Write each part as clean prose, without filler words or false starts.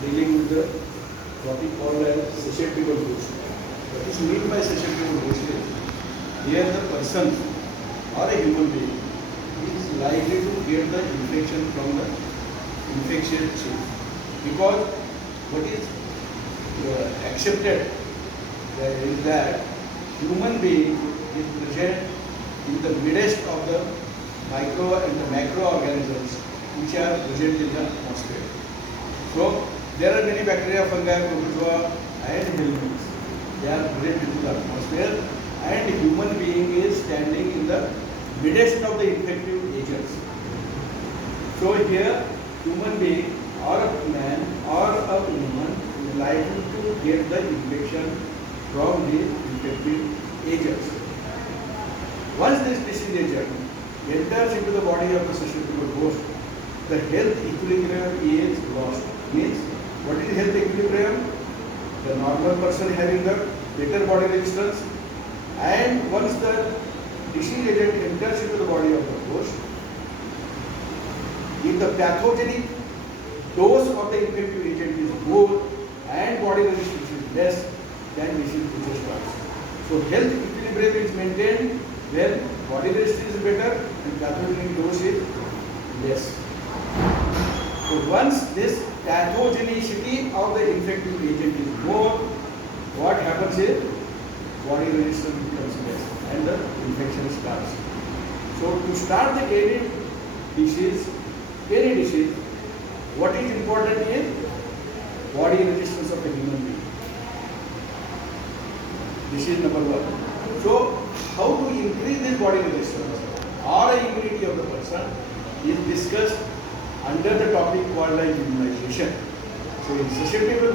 dealing with the topic called as susceptible host. What is meant by susceptible host is here the person or a human being is likely to get the infection from the infectious disease, because what is accepted is that human being is present in the midst of the micro and the macroorganisms which are present in the atmosphere. So there are many bacteria, fungi, protozoa and elements. They are present in the atmosphere, and human being is standing in the midst of the infective agents. So here human being or a man or a woman is likely to get the infection from the infective agents. Once this disease agent enters into the body of the susceptible host, the health equilibrium is lost. Means, what is health equilibrium? The normal person having the better body resistance, and once the disease agent enters into the body of the host, if the pathogenic dose of the infective agent is more and body resistance is less, then disease process starts. So health equilibrium is maintained when body resistance is better and pathogenic dose is less. So once this pathogenicity of the infective agent is more, what happens is body resistance becomes less and the infection starts. So to start the any disease, what is important is body resistance of the human being. This is number one. So how to increase this body resistance or immunity of the person is discussed under the topic called as immunization. So in susceptible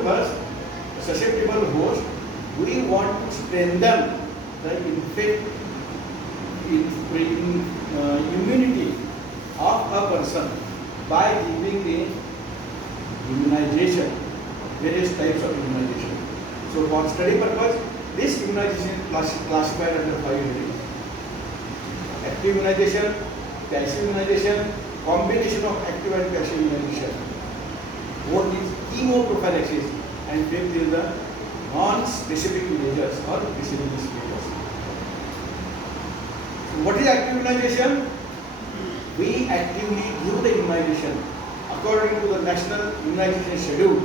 host, we want to strengthen the immunity of a person by giving the immunization, various types of immunization. So for study purpose, this immunization is classified under 5 headings: active immunization, passive immunization, combination of active and passive immunization. Fourth is chemoprophylaxis, and fifth is the non-specific measures or specific measures. So what is active immunization? We actively give the immunization according to the National Immunization Schedule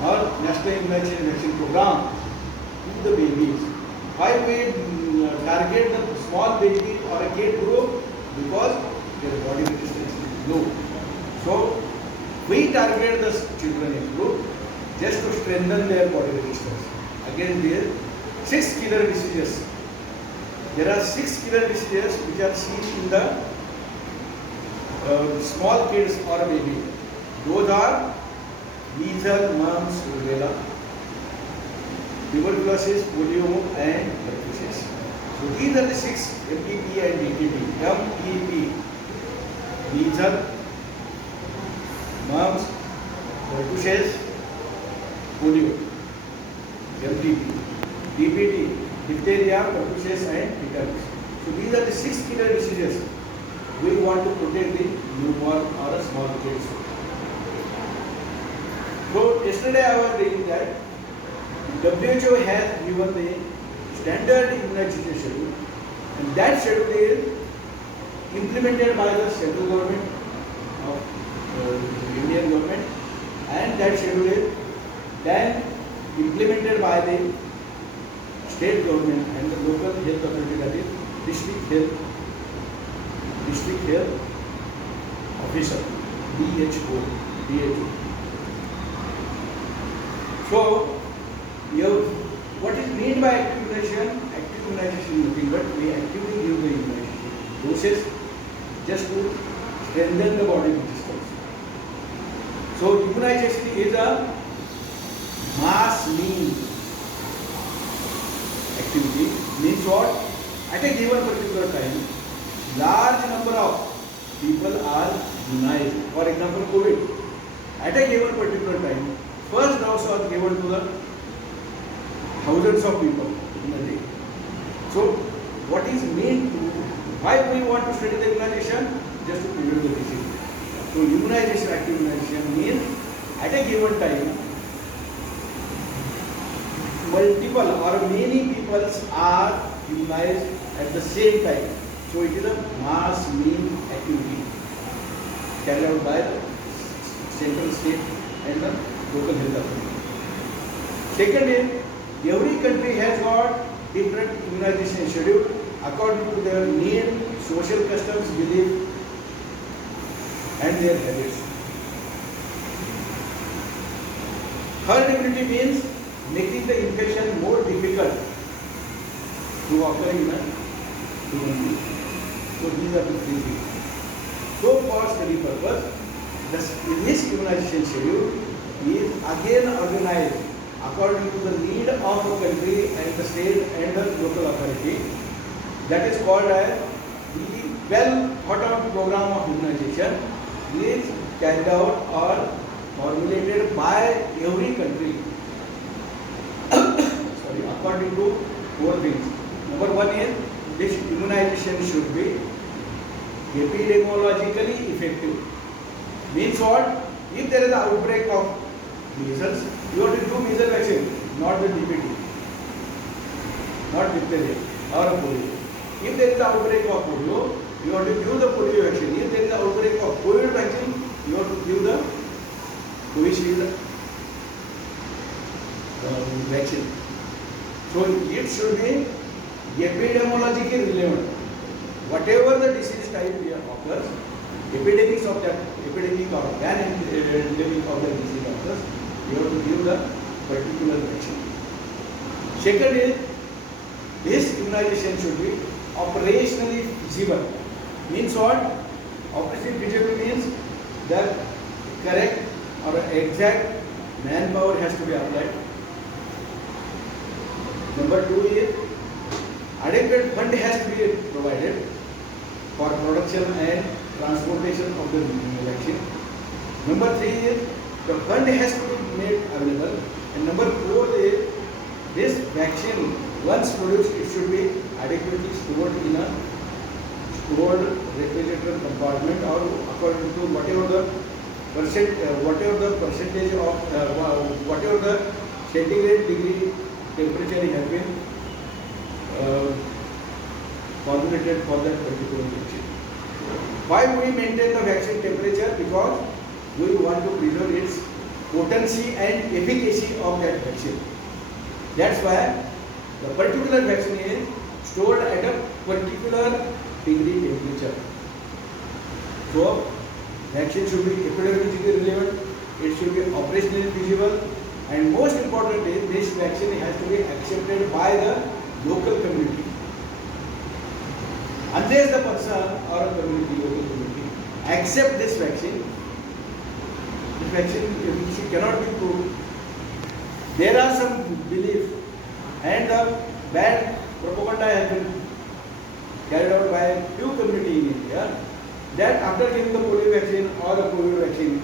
or National Immunization Vaccine Program to the babies. Why we target the small baby or a kid group? Because their body resistance is low. So we target the children in group just to strengthen their body resistance. Again, there are 6 killer diseases. There are 6 killer diseases which are seen in the small kids or baby. Those are measles, mumps, rubella, tuberculosis, polio, and pertussis. So these are the 6: MTP and DTP. MTP, measles, mumps, pertussis, polio. MTP, DPT, diphtheria, pertussis, and tetanus. So these are the 6 killer diseases we want to protect the newborn or a small kids. So yesterday I was reading that WHO has given the standard immunization schedule, and that schedule is implemented by the central government of the Indian government, and that schedule is then implemented by the state government and the local health authority, that is district health officer, DHO. So what is meant by active immunization? Active immunization is nothing but we actively give the immunization doses just to strengthen the body resistance. So immunization is a mass means activity. Means what? At a given particular time, large number of people are immunized. For example, COVID. At a given particular time, first dose was given to the thousands of people in a day. So, what is meant to, why we want to study the immunization? Just to prevent the disease. So, immunization, active immunization means at a given time, multiple or many peoples are immunized at the same time. So it is a mass mean activity carried out by the central state and the local health authority. Second is, every country has got different immunization schedule according to their need, social customs, belief, and their habits. Herd immunity means making the infection more difficult to occur in a human being. So these are the three things. So for study purpose, this immunization schedule is again organized according to the need of the country and the state and the local authority. That is called as the well thought out program of immunization is carried out or formulated by every country. Sorry, according to four things. Number one is this immunization should be epidemiologically effective. Means what? If there is an outbreak of measles, you have to do measles vaccine, not the DPT, not diphtheria or polio. If there is an outbreak of polio, you have to give the polio vaccine. If there is an outbreak of COVID vaccine, you have to give the Covishield vaccine. So it should be epidemiologically relevant. Whatever the disease type occurs, epidemics of that epidemic or an endemic of the disease occurs, you have to give the particular vaccine. Second is, this immunization should be operationally feasible. Means what? Operationally feasible means that correct or exact manpower has to be applied. Number two is, adequate fund has to be provided for production and transportation of the vaccine. Number three is, the fund has to be made available. And number four is, this vaccine, once produced, it should be adequately stored in a stored refrigerator compartment or according to whatever the percentage of whatever the centigrade degree temperature has been formulated for that particular vaccine. Why we maintain the vaccine temperature? Because we want to preserve its potency and efficacy of that vaccine. That's why the particular vaccine is stored at a particular degree temperature. So, vaccine should be epidemiologically relevant, it should be operationally feasible, and most important is this vaccine has to be accepted by the local community. Unless the person or a community, local community, accept this vaccine cannot be proved. There are some beliefs and the bad propaganda has been carried out by a few community in India that after giving the polio vaccine or the COVID vaccine,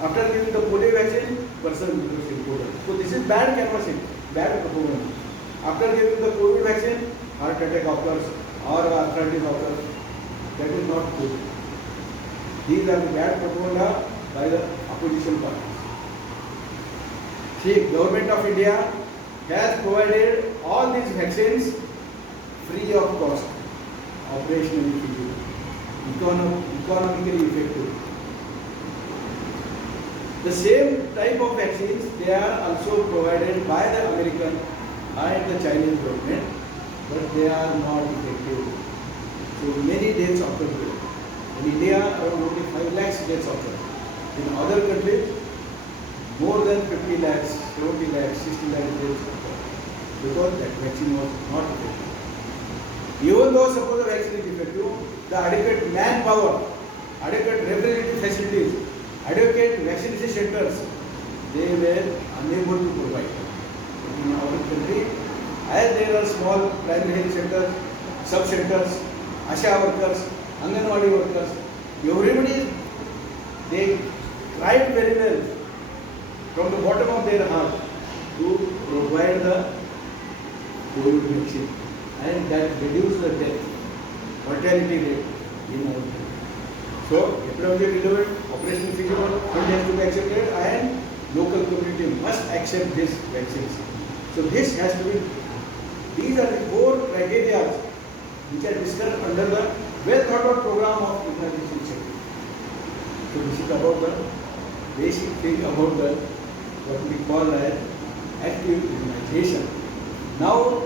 after giving the polio vaccine, person becomes important. So this is bad canvassing, bad propaganda. After giving the COVID vaccine, heart attack occurs or arthritis occurs. That is not good. These are the bad propaganda by the opposition parties. See, Government of India has provided all these vaccines free of cost, operationally feasible, economically effective. The same type of vaccines, they are also provided by the American and the Chinese government, but they are not effective. So many deaths occur there. In India, around only 5 lakhs deaths occur. In other countries, more than 50 lakhs, 70 lakhs, 60 lakhs deaths occur because that vaccine was not effective. Even though suppose the vaccine is effective, the adequate manpower, adequate refrigerated facilities, adequate vaccination centers, they were unable to provide. In our country, as there are small primary health centers, sub-centers, ASHA workers, Anganwadi workers, everybody, they tried very well from the bottom of their heart to provide the COVID vaccine, and that reduced the death, mortality rate in our country. So, epidemiology relevant, operational feasible, fund has to be accepted, and must accept this vaccines. So this has to be, these are the 4 criteria which are discussed under the well thought out program of immunization schedule. So this is about the basic thing about the what we call as active immunization. Now,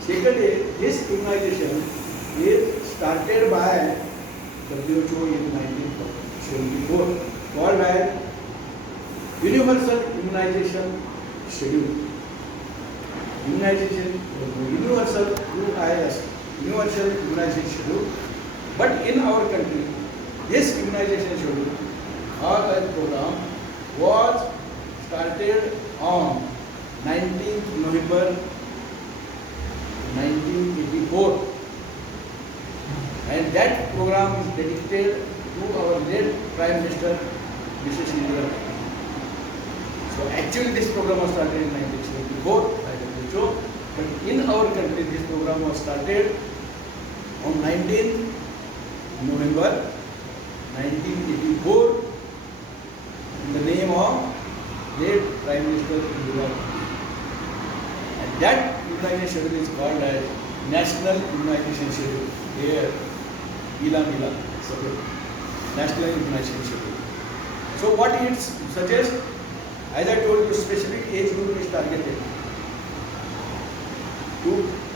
secondly, this immunization is started by WHO in 1974, called as Universal Immunization Schedule. Immunization, Universal UIS, Universal Immunization Schedule. But in our country, this immunization schedule or that program was started on 19th November 1984, and that program is dedicated to our late Prime Minister Mrs. Indira Gandhi. So actually this program was started in 1974 by WHO, but in our country this program was started on 19th November 1984 in the name of late Prime Minister Indira Gandhi. And that immunization schedule is called as National Immunization Schedule. Here, Mila, National Immunization Schedule. So what it suggests, as I told you, specific age group is targeted to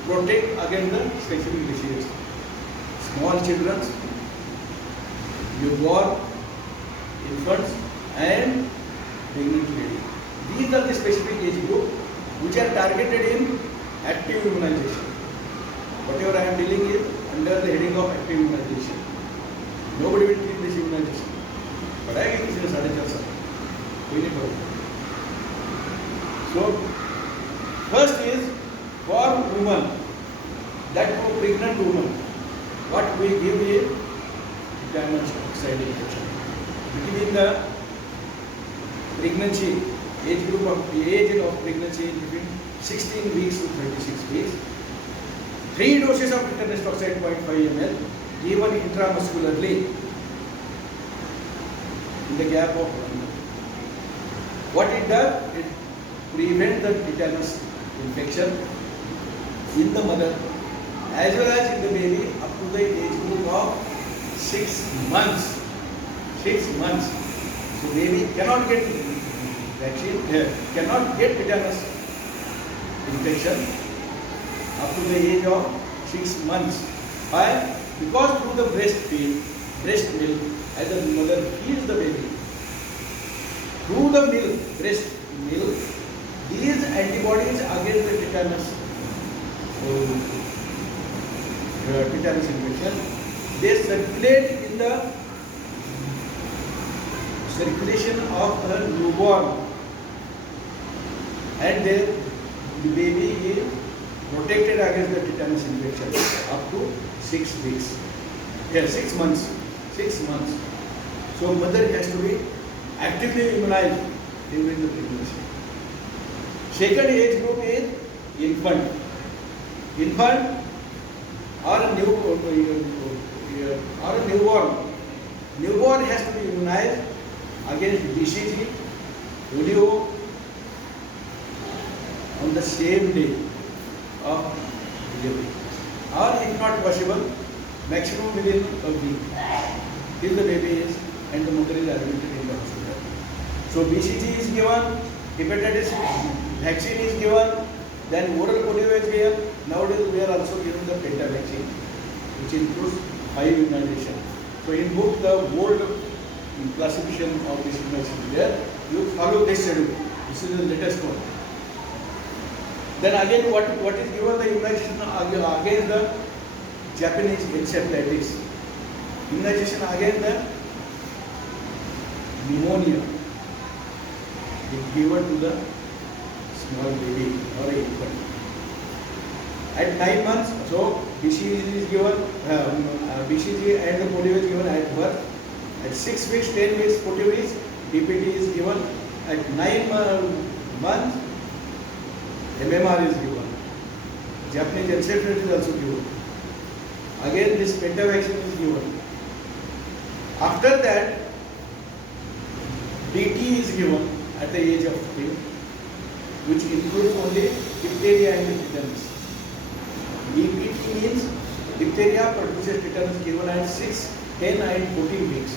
protect against the specific diseases. Small children, newborn, infants, and pregnant lady. These are the specific age group which are targeted in active immunization. Whatever I am dealing is under the heading of active immunization. Nobody will keep this immunization. But I get this in So, first is for women, that for pregnant woman, what we give is tetanus toxoid injection. Between the pregnancy, age of pregnancy is between 16 weeks to 36 weeks. 3 doses of tetanus toxoid 0.5 ml given intramuscularly in the gap of 1 month. What it does, it prevents the tetanus infection in the mother as well as in the baby up to the age group of 6 months. 6 months. So baby cannot get vaccine, cannot get tetanus infection up to the age of 6 months. Why? Because through the breast milk, as the mother feeds the baby, through the breast milk, these antibodies against the tetanus infection, they circulate in the circulation of the newborn, and the baby is protected against the tetanus infection up to 6 weeks. 6 months. 6 months. So mother has to be actively immunized during the pregnancy. Second age group is infant. Infant or a newborn. Newborn has to be immunized against BCG, polio on the same day of delivery, or if not possible, maximum within a week, till the baby is and the mother is admitted in the hospital. So BCG is given, hepatitis vaccine is given, then oral polio is given. Nowadays we are also giving the penta vaccine, which includes 5 immunization. So in book the old classification of this immunization there, you follow this schedule. This is the latest one. Then again, what is given the immunization against the Japanese encephalitis? Immunization against the pneumonia is given to the small baby or a infant. At 9 months, so BCG is given, BCG and the polio is given at birth. At 6 weeks, 10 weeks, 40 weeks, DPT is given. At 9 months, MMR is given. Japanese encephalitis is also given. Again, this penta vaccine is given. After that, DT is given at the age of 3. which includes only diphtheria and tetanus. DPT means diphtheria produces tetanus given at 6, 10 and 14 weeks.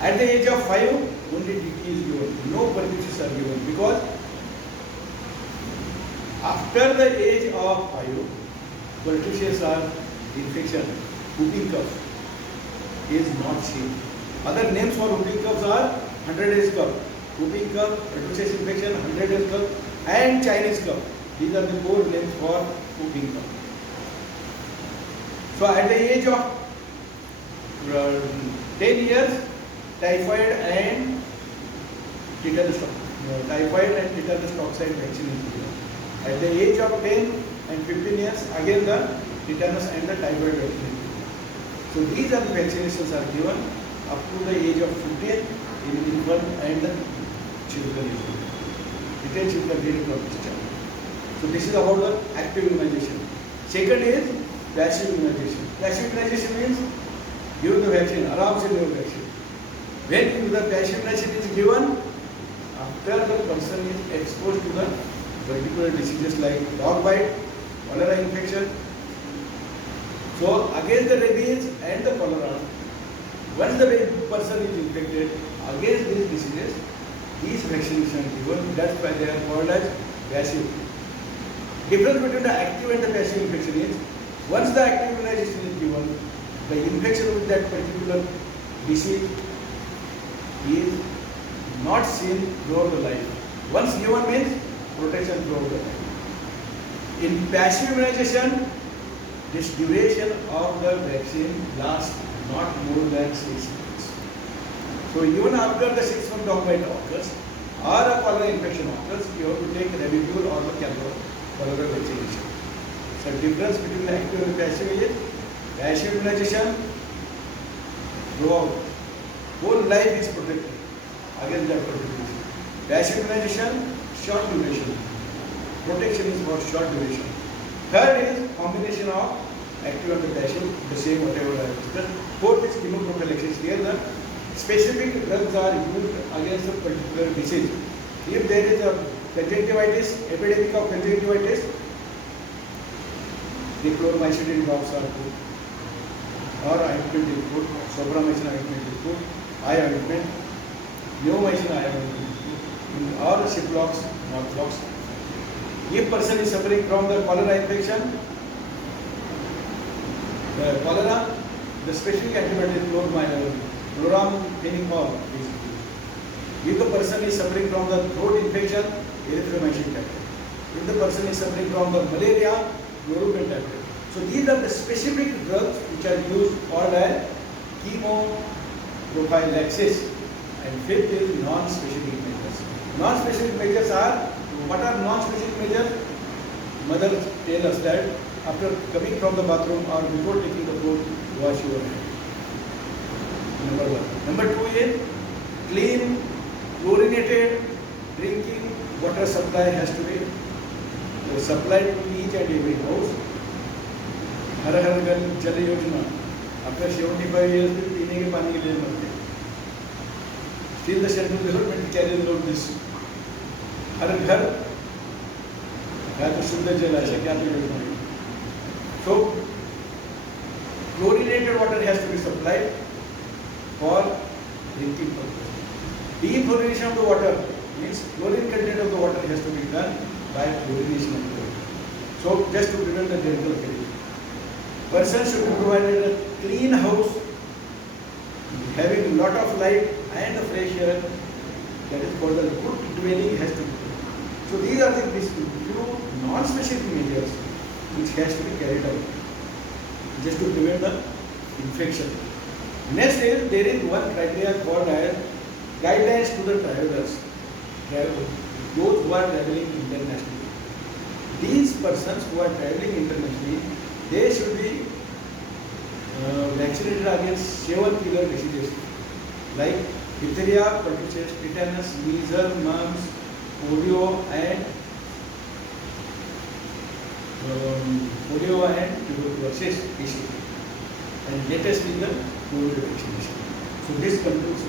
At the age of 5, only DT is given. No pertussis are given because after the age of 5, pertussis are infection. Whooping cough is not seen. Other names for whooping coughs are 100 days cough, whooping cough, pertussis infection, 100 days cough, and Chinese cough. These are the 4 names for whooping cough. So at the age of 10 years, typhoid and tetanus toxoid vaccine is given. At the age of 10 and 15 years, again the tetanus and the typhoid vaccine is given. So these are the vaccinations are given up to the age of 15 in infant and children. Retail children during discharge. So this is about the active immunization. Second is passive immunization. Passive immunization means give the vaccine, aram se give vaccine. When the passive immunization is given, after the person is exposed to the particular diseases like dog bite, cholera infection. So against the rabies and the cholera, once the person is infected against these diseases, these vaccinations are given. That's why they are called as passive. Difference between the active and the passive infection is, once the active immunization is given, the infection with that particular disease is not seen throughout the life. Once given means protection throughout the life. In passive immunization, this duration of the vaccine lasts not more than 6 months. So even after the 6-month dog bite occurs or a cholera infection occurs, you have to take Rabipur or the cholera vaccination. So difference between the active and the passive is passive immunization throughout whole life is protected against that particular disease. Passive immunization, short duration. Protection is for short duration. Third is combination of active and the passive, the same whatever I have discussed. Fourth is chemoprophylaxis. Here the specific drugs are used against a particular disease. If there is a conjunctivitis, epidemic of conjunctivitis, the chloromycetin drops are put, or ointment is put, sopramycin ointment is put, eye ointment, neomycin eye ointment, or Ciplox, Norflox. If person is suffering from the cholera infection, the cholera, the specific antibiotic is chloramphenicol. If the person is suffering from the throat infection, erythromycin tablet. If the person is suffering from the malaria, chloroquine tablet. So these are the specific drugs which are used called as chemoprophylaxis. And fifth is non-specific measures. Non-specific measures are, what are non-specific measures? Mothers tell us that after coming from the bathroom or before taking the food, wash your hands. Number 1. Number 2 is clean, chlorinated drinking water supply has to be supplied to each and every house. हर हर घर जल योजना after 75 years पीने के पानी के लिए मरते हैं. Still the central government carries out this. हर घर या तो शुद्ध जल ऐसा क्या तो योजना है. So chlorinated water has to be supplied for drinking purpose. Defluorination of the water means chlorine content of the water has to be done by chlorination of the water. So just to prevent the dental caries. Person should be provided a clean house, having a lot of light and the fresh air. That is called the good dwelling has to be. So these are the few non-specific measures which has to be carried out just to prevent the infection. Next is there is one criteria called as guidelines to the travelers, those who are traveling internationally. These persons who are traveling internationally, they should be vaccinated against 7 killer diseases like diphtheria, pertussis, tetanus, measles, mumps, polio and tuberculosis disease. And latest is the COVID vaccination. So this concludes it.